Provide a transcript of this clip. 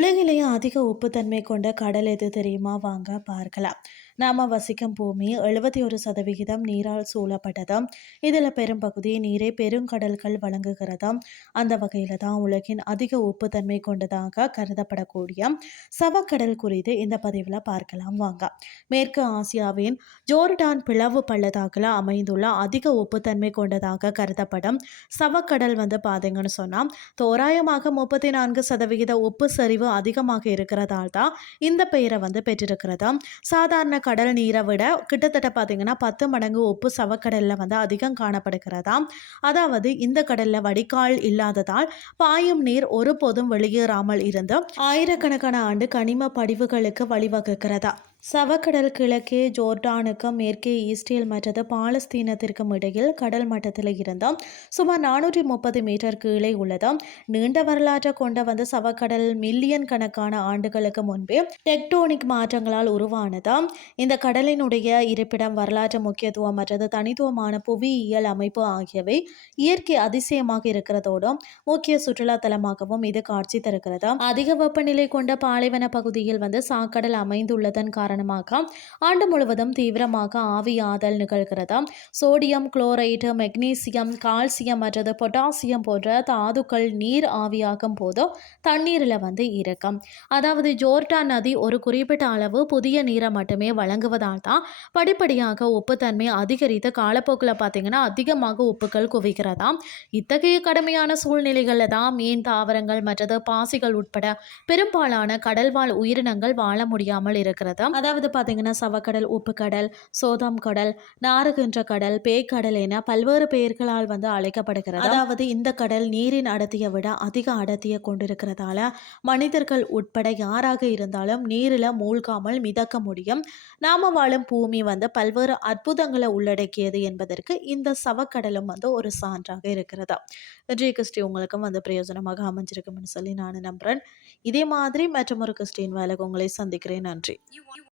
உலகிலேயே அதிக உப்புத்தன்மை கொண்ட கடல் எது தெரியுமா? வாங்க பார்க்கலாம். நாம வசிக்கும் பூமி எழுபத்தி ஒரு சதவிகிதம் நீரால் சூழப்பட்டதாம். இதில் பெரும்பகுதி நீரை பெருங்கடல்கள் வழங்குகிறதாம். அந்த வகையில் தான் உலகின் அதிக உப்புத்தன்மை கொண்டதாக கருதப்படக்கூடிய சவக்கடல் குறித்து இந்த பதிவில் பார்க்கலாம் வாங்க. மேற்கு ஆசியாவின் ஜோர்டான் பிளவு பள்ளத்தாக்கில் அமைந்துள்ள அதிக உப்புத்தன்மை கொண்டதாக கருதப்படும் சவக்கடல் வந்து பார்த்தீங்கன்னு சொன்னால் தோராயமாக முப்பத்தி நான்கு சதவிகித உப்பு சரிவு அதிகமாக இருக்கிறதால் தான் இந்த பெயரை வந்து பெற்றிருக்கிறது சாதாரண கடல் நீரை விட கிட்டத்தட்ட பார்த்தீங்கன்னா பத்து மடங்கு உப்பு சவக்கடலில் வந்து அதிகம் காணப்படுகிறதா அதாவது இந்த கடலில் வடிகால் இல்லாததால் பாயும் நீர் ஒருபோதும் வெளியேறாமல் இருந்து ஆயிரக்கணக்கான ஆண்டு கனிம படிவுகளுக்கு வழிவகுக்கிறதா. சவக்கடல் கிழக்கே ஜோர்டானுக்கும் மேற்கே ஈஸ்ரேல் மற்றது பாலஸ்தீனத்திற்கும் இடையில் கடல் மட்டத்தில் இருந்த சுமார் நானூற்றி முப்பது மீட்டர் கீழே உள்ளது. நீண்ட வரலாற்றை கொண்ட வந்து சவக்கடல் மில்லியன் கணக்கான ஆண்டுகளுக்கு முன்பே டெக்டோனிக் மாற்றங்களால் உருவானது. இந்த கடலினுடைய இருப்பிடம் வரலாற்று முக்கியத்துவம் மற்றது தனித்துவமான புவியியல் அமைப்பு ஆகியவை இயற்கை அதிசயமாக இருக்கிறதோடும் முக்கிய சுற்றுலா தலமாகவும் இது காட்சி தருகிறது. அதிக வெப்பநிலை கொண்ட பாலைவன பகுதியில் வந்து சாக்கடல் அமைந்துள்ளதன் காரணமாக ஆண்டு முழுவதும் தீவிரமாக ஆவியாதல் நிகழ்கிறது? சோடியம் குளோரைடு மெக்னீசியம் கால்சியம் மற்றது பொட்டாசியம் போன்ற தாதுக்கள் நீர் ஆவியாகும் போதோ தண்ணீரில் வந்து இருக்கும் அதாவது ஜோர்டான் நதி ஒரு குறிப்பிட்ட அளவு புதிய நீரை மட்டுமே வழங்குவதால் தான் படிப்படியாக உப்புத்தன்மை அதிகரித்து காலப்போக்கில் பார்த்தீங்கன்னா அதிகமாக உப்புகள் குவிக்கிறதாம் இத்தகைய கடுமையான சூழ்நிலைகளில் தான் மீன் தாவரங்கள் மற்றது பாசிகள் உட்பட பெரும்பாலான கடல்வாழ் உயிரினங்கள் வாழ முடியாமல் இருக்கிறது? அதாவது பார்த்தீங்கன்னா சவக்கடல் உப்புக்கடல் சோதம் கடல் நாறுகின்ற கடல் பேய்க்கடல் என பல்வேறு பெயர்களால் வந்து அழைக்கப்படுகிறது? அதாவது இந்த கடல் நீரின் அடர்த்தியை விட அதிக அடர்த்தியை கொண்டிருக்கிறதால மனிதர்கள் உட்பட யாராக இருந்தாலும் நீரில் மூழ்காமல் மிதக்க முடியும். நாம வாழும் பூமி வந்து பல்வேறு அற்புதங்களை உள்ளடக்கியது என்பதற்கு இந்த சவக்கடலும் வந்து ஒரு சான்றாக இருக்கிறதா? இன்றைய கிறிஸ்டி உங்களுக்கும் வந்து பிரயோஜனமாக அமைஞ்சிருக்கும்னு சொல்லி நான் நம்புகிறேன் இதே மாதிரி மற்றும் ஒரு கிறிஸ்டின் வேலைக்கு உங்களை சந்திக்கிறேன். நன்றி.